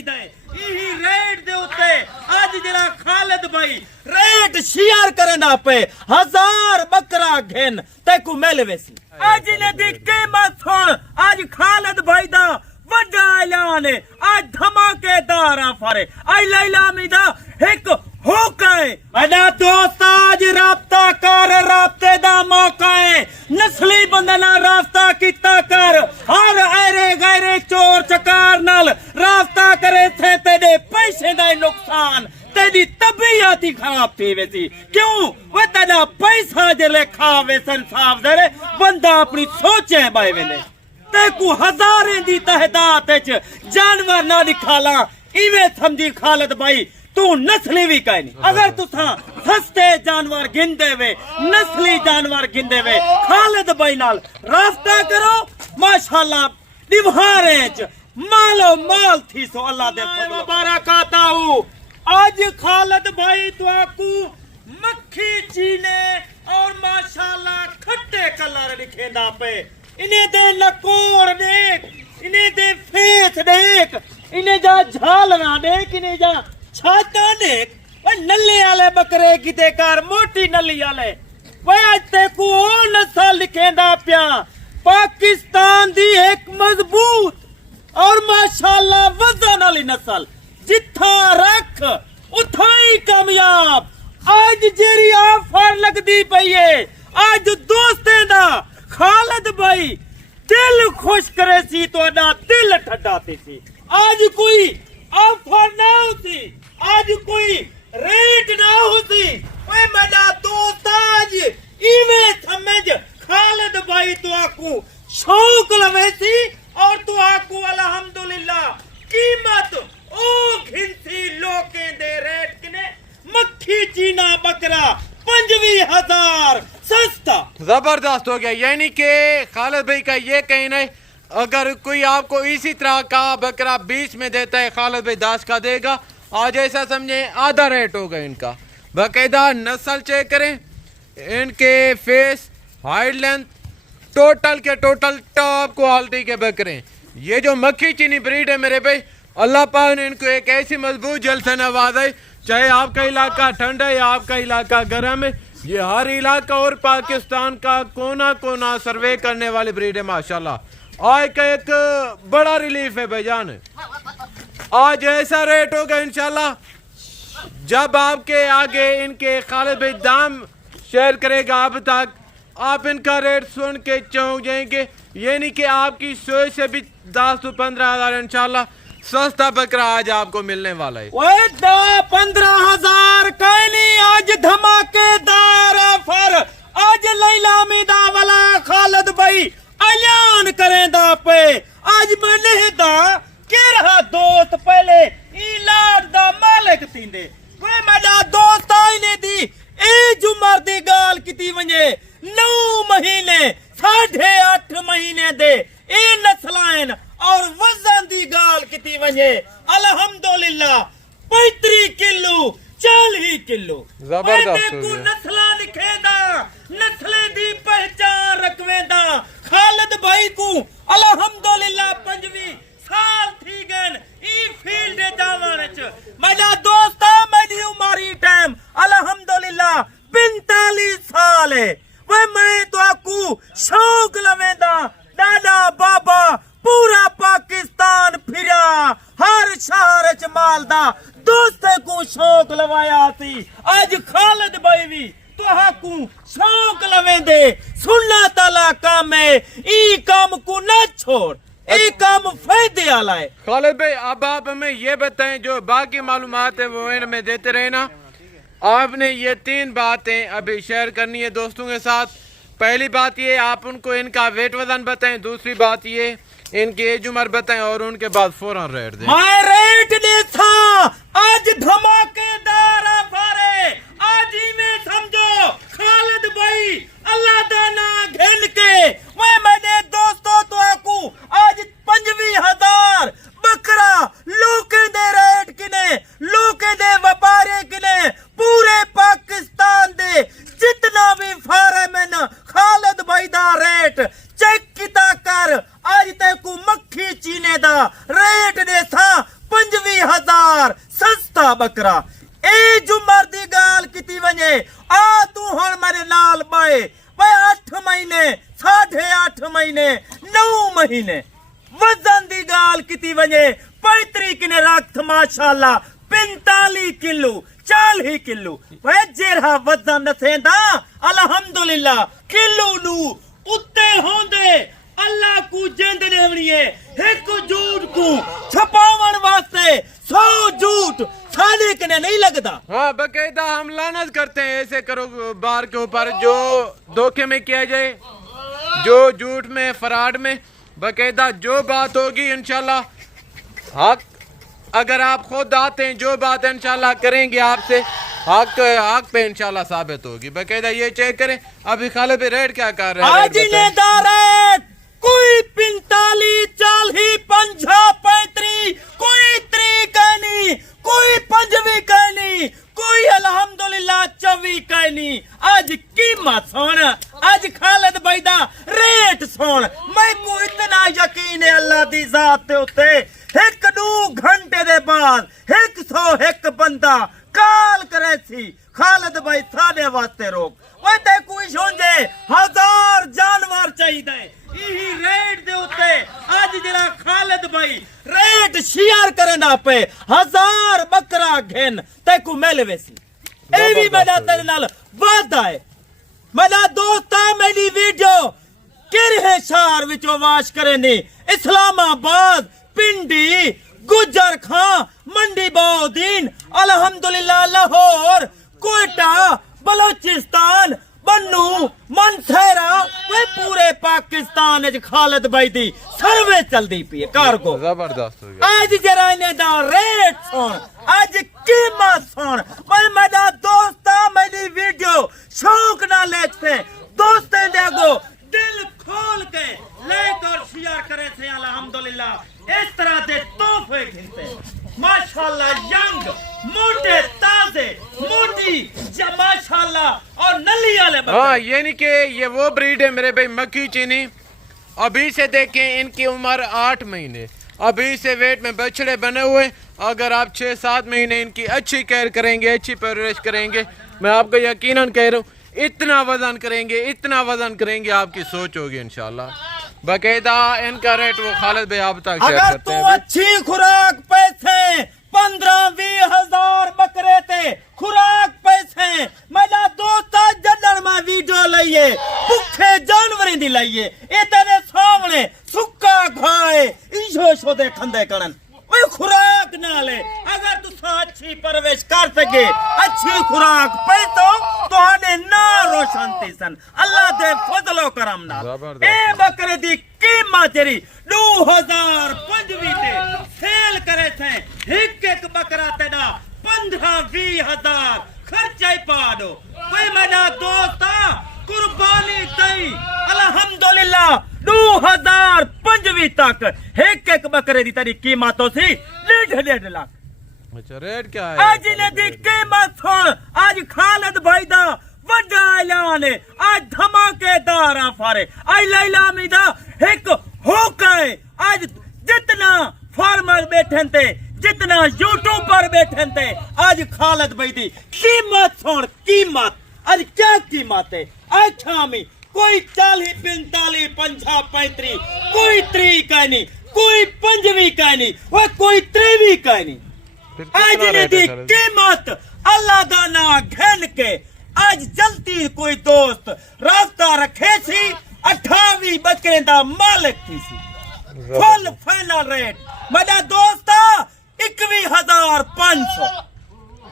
चाहिदा है यही रेट दे उत्ते आज जरा खालिद भाई रेट शेयर करना पे 1000 बकरा घेन तेकू मिल वेसी आज ने दी कीमत सुन आज खालिद भाई दा वड्डा ऐलान है आज धमाकेदार ऑफर है आई लैलामी दा एक होका है मेरा दोस्त आज राब्ता कर राब्ते दा मौका है नस्ली बंदे नाल राब्ता कीता कर हर ऐरे गैरे चोर चकार नाल राब्ता करे थे तेरे पैसे दा नुकसान तेरी तबीयत ही खराब थी वैसी क्यों वो तेरा पैसा जले खावे संसाफ दे बंदा अपनी सोचे बाय वेले तेकू हजारें दी तहदात च जानवर ना दिखाला इवे समझी खालिद भाई तू नस्ली भी कह नहीं अगर तुसा सस्ते जानवर गिनदे वे नस्ली जानवर गिनदे वे खालिद भाई नाल रास्ता करो माशाल्लाह दिवारे च मालो माल थी सो अल्लाह दे मुबारकाता हूं आज खालिद भाई तुआकू मक्खी चीने और माशाल्लाह खट्टे कलर दिखेंदा पे इन्हें दे नकोड़ देख इन्हें दे फेस देख इन्हें जा झालना देख इन्हें जा छाता देख वो नल्ले वाले बकरे किते कार मोटी नली वाले वो आज तेकू ओ नस्ल लिखेंदा पिया पाकिस्तान दी एक मजबूत और माशाल्लाह वजन वाली नस्ल जिथा रख उथा ही कामयाब आज जेरी ऑफर लगदी पई है आज दोस्तें दा खालिद भाई दिल खुश करे सी तोड़ा दिल ठंडाती सी आज कोई ऑफर ना होती आज कोई रेट ना होती ओए मेरा दोस्त आज इवे समझ खालिद भाई तो आकू शौक लवेसी और तो आकू अल्हम्दुलिल्लाह कीमत ओ घिनसी लोके दे रेट किने मक्खी चीना बकरा 25,000 सस्ता जबरदस्त हो गया यानी कि खालिद भाई का ये कहना है अगर कोई आपको इसी तरह का बकरा 20 में देता है खालिद भाई 10 का देगा आज ऐसा समझे आधा रेट होगा इनका बाकायदा नस्ल चेक करें इनके फेस हाइट लेंथ टोटल के टोटल टॉप क्वालिटी के बकरे ये जो मक्खी चीनी ब्रीड है मेरे भाई अल्लाह पाक ने इनको एक ऐसी मजबूत जल से नवाजा है चाहे आपका इलाका ठंडा है या आपका इलाका गर्म है ये हर इलाका और पाकिस्तान का कोना कोना सर्वे करने वाली ब्रीड है माशाल्लाह आज का एक बड़ा रिलीफ है भाईजान आज ऐसा रेट होगा इंशाल्लाह जब आपके आगे इनके खालिद भाई दाम शेयर करेगा अब तक आप इनका रेट सुन के चौंक जाएंगे ये नहीं कि आपकी सोच से भी 10 से 15,000 इंशाल्लाह सस्ता बकरा आज आपको मिलने वाला है 15,000 कहनी आज धमाकेदार ऑफर आज लैलामी दा वाला खालिद भाई ऐलान करेंदा पे आज मने दा के रहा दोस्त पहले इलाज दा मालिक थींदे वे मेरा दोस्त आईने दी ए उमर दी गाल किती वने 9 महीने 8.5 महीने दे ए नस्लाइन और वजन दी गाल किती वने अल्हम्दुलिल्लाह 35 किलो 40 किलो जबरदस्त हो गया नस्ला लिखेदा नस्ले दी पहचान रखवेदा खालिद भाई को अल्हम्दुलिल्लाह 25 साल थी गन ई फील्ड जावन च मेरा दोस्त मेरी उमरी टाइम अल्हम्दुलिल्लाह 45 साल है वे मैं तो आकू शौक लवेदा दादा बाबा पूरा पाकिस्तान फिरा हर शहर च मालदा दोस्त को शौक लवाया थी आज खालिद भाई भी तो हाकू शौक लवेंदे सुनना ताला काम है ई काम को न छोड़ एक काम फायदे वाला है खालिद भाई अब आप हमें ये बताएं जो बाकी मालूमात है वो इनमें देते रहे ना आपने ये 3 बातें अभी शेयर करनी है दोस्तों के साथ पहली बात ये आप उनको इनका वेट वजन बताएं दूसरी बात ये इनकी एज उम्र बताएं और उनके बाद फौरन रेट दें मैं रेट दे था आज धमाकेदार ऑफर है आज ही में समझो खालिद भाई अल्लाह दाना घेन के मैं मेरे दोस्तों तो आकू आज 25,000 बकरा लोके दे रेट किने लोके दे व्यापारी किने पूरे पाकिस्तान दे जितना भी फार्म है ना खालिद भाई दा रेट चेक किता कर आज तक मक्खी चीने दा रेट दे था 25 हजार सस्ता बकरा। ए जुमर दी गाल किती वने आ तू हुण मेरे नाल बाए भाई 8 महीने 8.5 महीने 9 महीने वजन दी गाल किती वने 35 किने रख माशाल्लाह 45 किलो 40 किलो भाई जेरा वजन नथेंदा अल्हम्दुलिल्लाह किलो नू उत्ते होंदे अल्लाह को जिंद नेवणीए एक झूठ को छपावन वास्ते 100 झूठ साले कने नहीं लगता। हाँ बकायदा हम लानत करते हैं ऐसे करो बार के ऊपर जो धोखे में किया जाए, जो झूठ में फराड में बकायदा जो बात होगी इंशाल्लाह हक अगर आप खुद आते हैं जो बात इंशाल्लाह करेंगे आपसे हक पे इंशाल्लाह साबित होगी। बकायदा ये चेक करें अभी खालिद भाई रेट क्या कर रहे हैं। आज रेट कोई 45 40 50 35 कोई 3 कहनी कोई 5 कहनी कोई अल्हम्दुलिल्लाह 24 कहनी। आज कीमत सोन आज खालिद भाई दा रेट सोन मैं को इतना यकीन है अल्लाह दी जात ते उत्ते 1-2 घंटे दे बाद 101 बंदा काल करे सी खालिद भाई साडे वास्ते रोक ओए ते कोई सोंजे 1000 जानवर चाहिए यही रेट दे उत्ते आज जरा खालिद भाई रेट शेयर करना पे 1000 बकरा घेन ते को मिल वेसी ए भी मेरा तेरे नाल वादा है। मेरा दोस्त मेरी वीडियो किरहे शहर विचों वाश करनी इस्लामाबाद पिंडी गुजर खां मंडी बौदीन अल्हम्दुलिल्लाह लाहौर कोयटा बलोचिस्तान बन्नू मनसेरा वे पूरे पाकिस्तान च खालिद भाई दी सर्वे चलदी पई कार्गो जबरदस्त हो गया। आज जरा इने दा रेट सुन आज कीमत सुन मैं मेरा दोस्त मेरी वीडियो शौक ना लेते दोस्तें देखो दिल खोल के लाइक और शेयर करे से अल्हम्दुलिल्लाह इस तरह दे तोहफे घिनते माशाल्लाह यंग मोटे ताजे मोटी माशाल्लाह और नली वाले। हाँ ये नहीं कि ये वो ब्रीड है मेरे भाई मक्खी चीनी। अभी से देखें इनकी उम्र 8 महीने अभी से वेट में बछड़े बने हुए। अगर आप 6-7 महीने इनकी अच्छी केयर करेंगे अच्छी परवरिश करेंगे मैं आपको यकीनन कह रहा हूँ इतना वजन करेंगे आपकी सोच होगी इंशाल्लाह। बकायदा इनका रेट वो खालिद भाई आप तक शेयर अगर करते तू हैं। अच्छी खुराक पैसे 15-20 हजार बकरे थे खुराक पैसे मेरा दोस्त जनरल में वीडियो लाइए भूखे जानवर दी लाइए ए तेरे सामने सुक्का खाए इशो शो दे खंदे करन ओए खुराक ना ले अगर तू अच्छी परवरिश कर सके अच्छी खुराक पे तो आने ना रोशन तीसन अल्लाह दे फजलो करम ना ए बकरे दी कीमत तेरी 2025 ते सेल करे थे एक बकरा तेरा 15-20 हजार खर्चा पा दो कोई मेरा दोस्त कुर्बानी दई अल्हम्दुलिल्लाह 2025 तक एक बकरे दी तेरी कीमत तो सी 1.5 लाख। अच्छा रेट क्या है आज ने दी कीमत सुन आज खालिद भाई दा वड्डा ऐलान है आज धमाकेदार ऑफर है आज लैलामी दा एक होका है आज जितना फार्मर बैठे थे जितना यूट्यूबर बैठे थे आज खालिद भाई दी कीमत सुन कीमत आज क्या कीमत है अच्छा में कोई 40 45 50 35 कोई 3 का नहीं कोई 5 का नहीं और कोई 3 का नहीं। आज ने दी कीमत अल्लाह दा ना घन के आज जल्दी कोई दोस्त रास्ता रखे सी 28 बकरे दा मालिक थी सी फुल फाइनल रेट मेरा दोस्त 21,500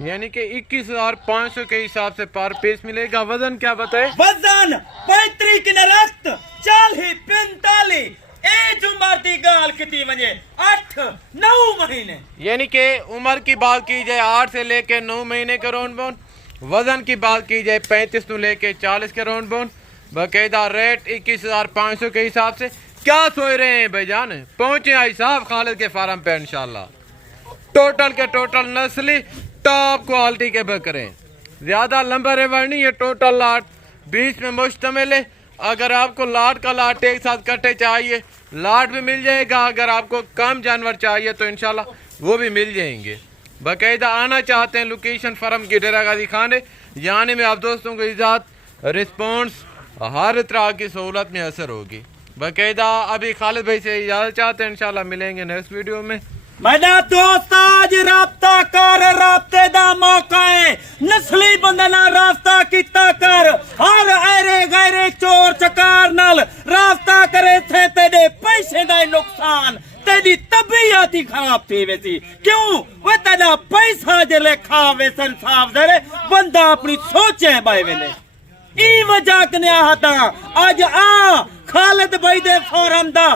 यानी कि 21,500 के हिसाब से पर पीस मिलेगा। वजन क्या बताए वजन 35 किने रक्त 40 45 एज उम्र दी गाल कितनी बजे 8-9 महीने यानी कि उम्र की बात की जाए 8 से लेके 9 महीने का राउंड बाउंड वजन की बात की जाए 35 से लेके 40 का राउंड बाउंड बाकायदा रेट 21,500 के हिसाब से। क्या सोच रहे हैं भाईजान पहुंचे आई साहब खालिद के फार्म पे इंशाल्लाह टोटल के टोटल नस्ली टॉप क्वालिटी के बकरे ज्यादा लंबा रेवर नहीं है टोटल लाट 20 में मुश्तमिल है। अगर आपको लाट का लाट एक साथ कट्टे चाहिए लाट भी मिल जाएगा अगर आपको कम जानवर चाहिए तो इंशाल्लाह वो भी मिल जाएंगे। बाकायदा आना चाहते हैं लोकेशन फर्म की डेरा गाजी खान है, यानी में आप दोस्तों को इजाज़त रिस्पॉन्स हर तरह की सहूलत में असर होगी। बाकायदा अभी खालिद भाई से इजाज़त चाहते हैं, इंशाल्लाह मिलेंगे नेक्स्ट वीडियो में। मेरा दोस्त आज राब्ता कर, राब्ते दा मौका है, नस्ली बंदे नाल राब्ता कीता कर, हर ऐरे गैरे चोर चकार नाल राब्ता करे थे तेरे पैसे दा नुकसान, तेरी तबीयत ही खराब थी वैसी क्यों वो तेरा पैसा जले खावे संसाफ दरे बंदा अपनी सोचे बाय वेले ई वजह कने आता आज आ खालिद भाई दे फोरम दा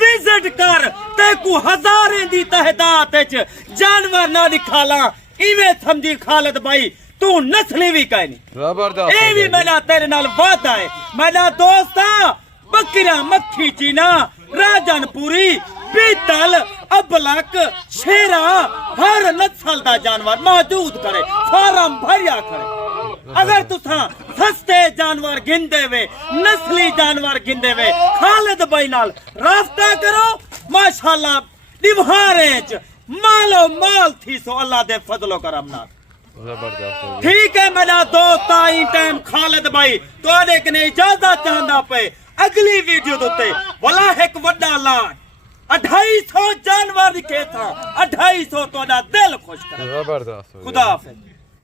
विजिट कर ते को हजारें दी तहदात च जानवर ना दिखाला इवे समझी खालिद भाई तू नस्ली भी कह नहीं जबरदस्त ए भी मेरा तेरे नाल वादा है मेरा दोस्ता बकरा मक्खी चीना राजनपुरी पीतल अबलक शेरा हर नस्ल दा जानवर मौजूद करे फार्म भरिया करे अगर तुसा सस्ते जानवर गिनदे वे नस्ली जानवर गिनदे वे खालिद भाई नाल रास्ता करो माशाल्लाह दिवारे च मालो माल थी सो अल्लाह दे फजलो करम नाल जबरदस्त। ठीक है मेरा दोस्त आई टाइम खालिद भाई तुहाडे कने इजाजत चाहंदा पे अगली वीडियो दोते वला एक वड्डा लाट 250 जानवर दिखे था 250 तुहाडा दिल खुश करे जबरदस्त। खुदा हाफिज।